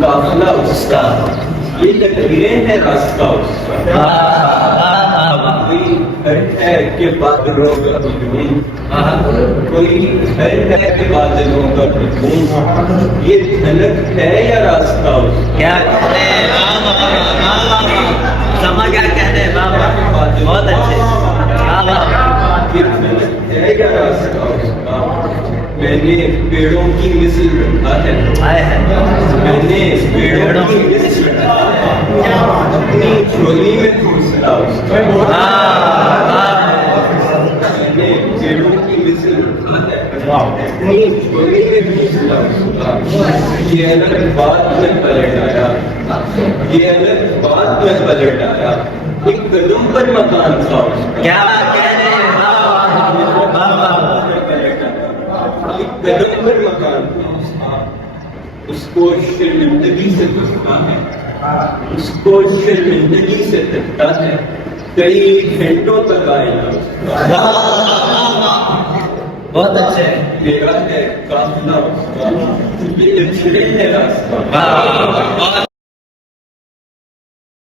قافلہ اس کا، یہ لکیریں ہیں راستہ اس کا، کوئی گھر ہے کہ بادلوں کا ہجوم، کوئی گھر ہے کہ بادلوں کا ہجوم، یہ جھلک ہے یا راستہ اس کا؟ کیا کہتے ہیں سامہ، کیا کہتے ہیں بابا، بہت اچھے بابا، یہ جھلک ہے یا راستہ اس کا؟ میں نے پیڑوں کی مثل رکھا ہے، میں نے پیڑوں کی مثل رکھا ہے، اپنی جھولی میں گھونسلا اس کا، میں نے پیڑوں کی مثل رکھا ہے، اپنی جھولی میں گھونسلا اس کا، یہ الگ بات میں پلٹ آیا، یہ الگ بات میں پلٹ آیا، ایک قدم پر مکان تھا اس کا، کیا کہتے ہیں بابا، ایک قدم پر مکان تھا اس کو شرمندگی سے دکھتا ہے، اس کو شرمندگی سے دکھتا ہے، کئی گھنٹوں تک آئے گا، بہت اچھے، میرا ہے قافلہ اس کا، یہ لچھڑے ہے راستہ،